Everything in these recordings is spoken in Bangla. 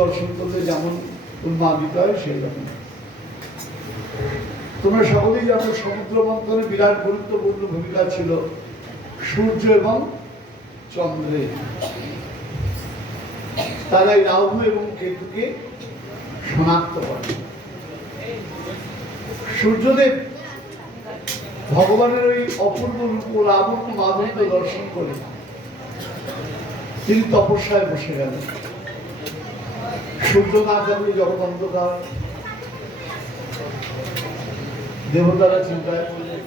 দর্শন করলে যেমন উন্মাদিত হয় সেই রকম। তোমরা সকলেই জানো সমুদ্র মন্থনে বিরাট গুরুত্বপূর্ণ ভূমিকা ছিল সূর্য এবং চন্দ্রের। তারা এই রাহু এবং কেতুকে শনাক্ত করে। সূর্যদেব ভগবানের ওই অপূর্ব রূপ ও লাবণ্য মাধুর্য দর্শন করে তিনি তপস্যায় বসে গেলেন। সূর্য না থাকলে জগৎ অন্ধকার। দেবতারা চিন্তায় পড়লেন।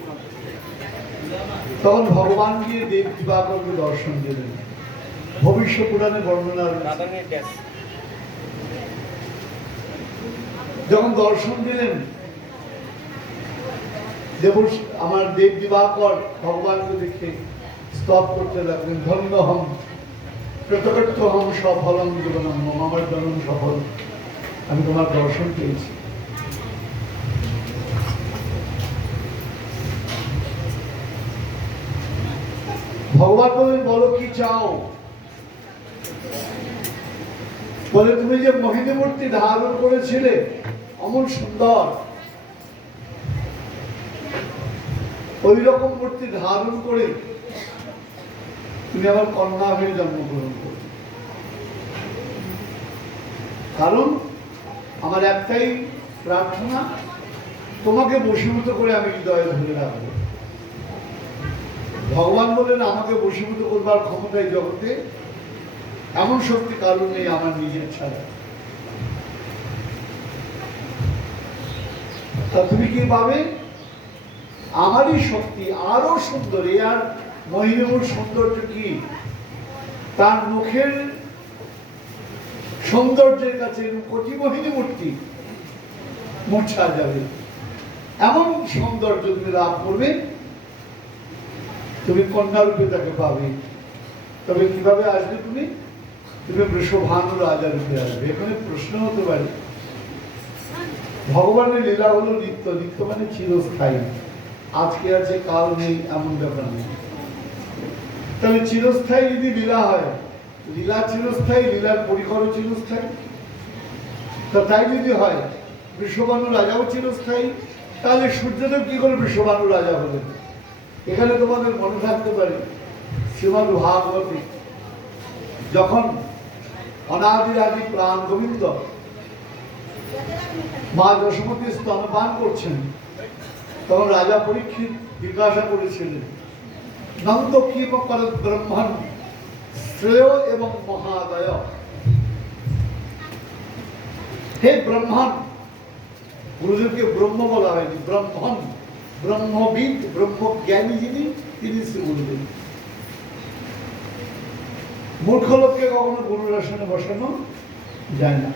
তখন ভগবান গিয়ে দেব দিবাকরকে দর্শন দিলেন। ভবিষ্য পুরাণে বর্ণনা যখন দর্শন দিলেন আমার দেব দিবাকর ভগবানকে দেখে স্তব করতে লাগলেন, ধন্য হম প্রত্যক্ষ হম সফলম জীবনম, আমার জন্ম সফল, আমি তোমার দর্শন পেয়েছি। ভগবান বলেন, বলো কি চাও? বলে, তুমি যে মোহিনী মূর্তি ধারণ করেছিলে অমন সুন্দর, ওই রকম মূর্তি ধারণ করে তুমি আমার কন্যা হয়ে জন্মগ্রহণ করো। কারণ আমার একটাই প্রার্থনা, তোমাকে বশীভূত করে আমি হৃদয়ে ধরে রাখবো। ভগবান বলেন, আমাকে বশীভূত করবার ক্ষমতায় জগতে এমন শক্তি কারণ নেই আমার নিজের ছাড়া। তা তুমি কি পাবে? আমারই শক্তি আরো সুন্দর। এ আর মহিমূর সৌন্দর্য কি? তার মুখের সৌন্দর্যের কাছে কোটি মোহিনী মূর্তি মূর্ছা যাবে। এমন সৌন্দর্য তুমি লাভ করবে, তুমি কন্যা রূপে তাকে পাবে। তবে কিভাবে আসবে তুমি? তুমি বৃষভানু রাজা রূপে আসবে। এখানে প্রশ্ন হতে পারে, ভগবানের লীলা হলো নিত্য। নিত্য মানে চিরস্থায়ী। আজকে আছে কাল নেই এমন ব্যাপার নেই। তাহলে চিরস্থায়ী যদি লীলা হয়, লীলা চিরস্থায়ী, লীলার পরিকরও চিরস্থায়ী। তা তাই যদি হয় বৃষভানু রাজাও চিরস্থায়ী, তাহলে সূর্যদেব কি করে বৃষভানু রাজা হলেন? এখানে তোমাদের মনে থাকতে পারে শ্রীমদ্ ভাগবতে যখন অনাদিরাদি প্রাণ গোবিন্দ মা যশোমতী স্তনপান করছেন, তখন রাজা পরীক্ষিত জিজ্ঞাসা করেছিলেন, নন্দ কি করত ব্রহ্মণ শ্রেয় এবং মহাদয়। হে ব্রহ্মণ, গুরুদেবকে ব্রহ্ম বলা হয়নি, ব্রহ্মণ, ব্রহ্মবিদ, ব্রহ্মজ্ঞানী যিনি, তিনি শ্রী গুরুদেব। মূর্খ লোককে কখনো গুরুর আসনে বসানো যায় না।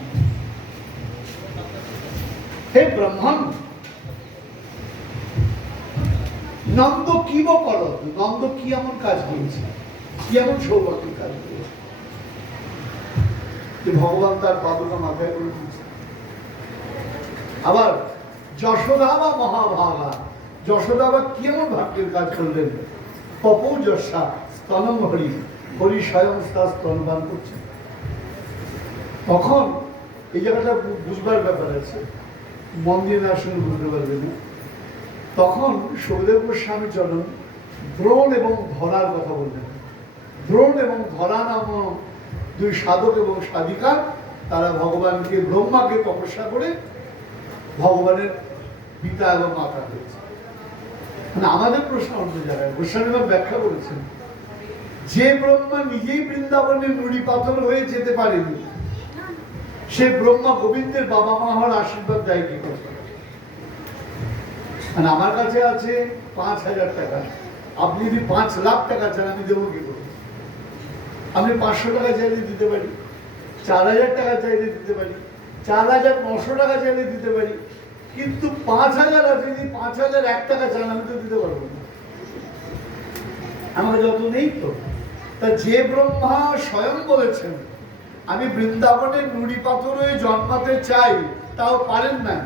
হে ব্রহ্মণ, নন্দ কি করত, নন্দ কি এমন কাজ করেছে, কি এমন সৌভাগ্যের কাজ করেছে যে ভগবান তার পাদুকা মাথায় করে দিয়েছে। আবার যশোদা বা মহাভাগা, যশোদা বা কি এমন ভাগ্যের কাজ করলেন, পপৌ যশা স্তনম হরি, হরি স্বয়ং তার স্তনপান করছে। তখন এই জায়গাটা বুঝবার ব্যাপার আছে, মন দিয়ে না শুনে বুঝতে পারবে না। তখন সুখদেব গোস্বামী চরণ দ্রোণ এবং ধরার কথা বললেন। দ্রোণ এবং ধরা নামক দুই সাধক এবং সাধিকা, তারা ভগবানকে ব্রহ্মাকে তপস্যা করে ভগবানের পিতা এবং মাতা হয়েছে। মানে আমাদের প্রশ্ন অন্য জায়গায়। গোস্বামী ব্যাখ্যা করেছেন, যে ব্রহ্মা নিজেই বৃন্দাবনের নুড়ি পাথর হয়ে যেতে পারেনি, সে ব্রহ্মা গোবিন্দের বাবা মা হওয়ার আশীর্বাদ দেয় কি করে? আমার কাছে আছে ৫,০০০ টাকা, আপনি যদি ৫,০০,০০০ টাকা চান আমি দেবো কি করে? আমি ৫০০ টাকা চাইলে দিতে পারি, ৪,০০০ টাকা চাইলে দিতে পারি, ৪,৯০০ টাকা চাইলে দিতে পারি, কিন্তু ৫,০০০ আছে, যদি ৫,০০০ টাকা চান আমি তো দিতে পারবো না। আমার যত নেই তো। তা যে ব্রহ্মা স্বয়ং বলেছেন আমি বৃন্দাবনের নুড়ি পাথর হয়ে জন্মাতে চাই, তাও পারেন না,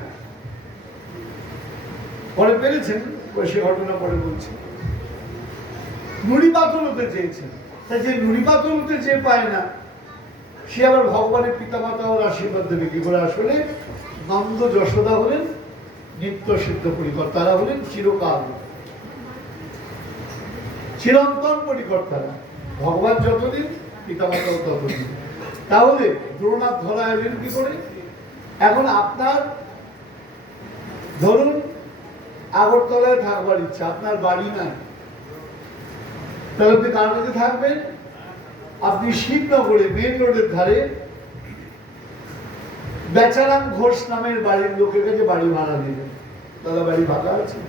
পরে পেরেছেন, সে ঘটনা পরে বলছে। নুড়ি পাথর হতে চেয়েছেন, তা যে নুড়ি পাথর হতে চেয়ে পায় না, সে আবার ভগবানের পিতামাতা ওর আশীর্বাদ দেবে কি করে? আসলে নন্দ যশোদা হলেন নিত্য সিদ্ধ পরিকর, তারা হলেন চিরকাল চিরন্তন পরিকর, তারা ভগবান যতদিন পিতামাতাও ততদিন। তাহলে দ্রোণাথ ধরা এলেন কি করে? এখন আপনার ধরুন আগরতলায় থাকবার ইচ্ছা, আপনার বাড়ি নাই, তাহলে আপনি কার কাছে থাকবেন? আপনি শিবনগরে মেন রোডের ধারে বেচারাম ঘোষ নামের বাড়ির লোকের কাছে বাড়ি ভাড়া নেবেন। দাদা বাড়ি ফাঁকা আছে?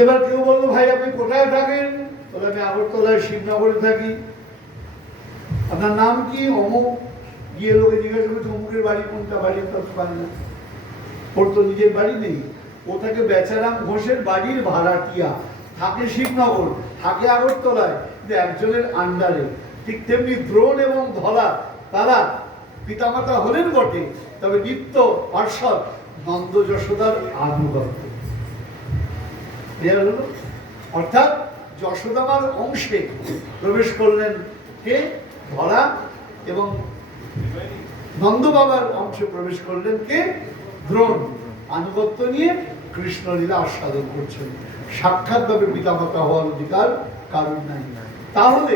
এবার কেউ বললো ভাই আপনি কোথায় থাকেন? বলে আমি আগরতলায় শিবনগরে থাকি। আপনার নাম কি? অমুক। গিয়ে লোকে জিজ্ঞাসা করছে অমুকের বাড়ি কোনটা? বাড়ি তো পারে না, ওর তো নিজের বাড়ি নেই। ও থাকে বেচারাম ঘোষের বাড়ির ভাড়াটিয়া, থাকে শিবনগর, থাকে আগরতলায়, কিন্তু একজনের আন্ডারে। ঠিক তেমনি দ্রোণ এবং ধলা তারা পিতামাতা হলেন বটে, তবে নিত্য পার্ষদ নন্দ যশোদার আনুগত্য। অর্থাৎ যশোদামার অংশে প্রবেশ করলেন কে? ধরা, এবং নন্দ বাবার অংশে প্রবেশ করলেন কে? দ্রোণ। আনুগত্য নিয়ে কৃষ্ণলীলা আস্বাদন করছেন। সাক্ষাৎভাবে পিতামাতা হওয়ার অধিকার কারণ নাই। তাহলে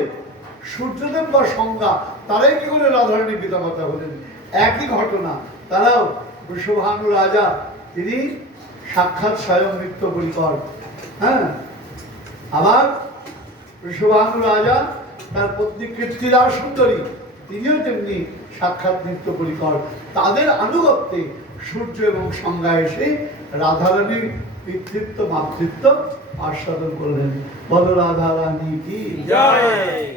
সূর্যদেব বা সংজ্ঞা তারাই কি করে রাধারানী পিতামাতা হলেন? একই ঘটনা, তারাও বৃষভানু রাজা, তিনি সাক্ষাৎ স্বয়ং নিত্য পরিকর। হ্যাঁ, আবার বৃষভানু রাজা তার পত্নী কীর্তিদা সুন্দরী, তিনিও তেমনি সাক্ষাৎ নিত্য পরিকর। তাদের আনুগত্যে সূর্য এবং সংজ্ঞা এসে রাধারানীর পিতৃত্ব মাতৃত্ব আস্বাদন করলেন। বলো রাধারানী কি জয়।